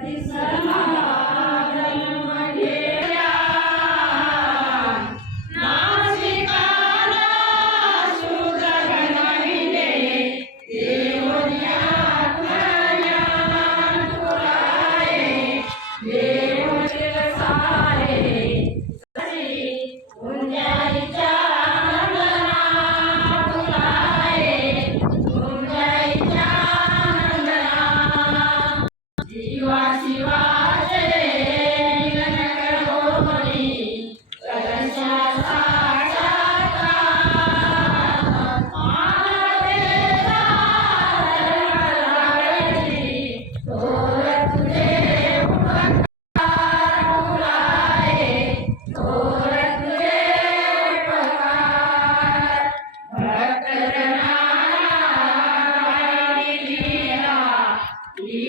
في السماء.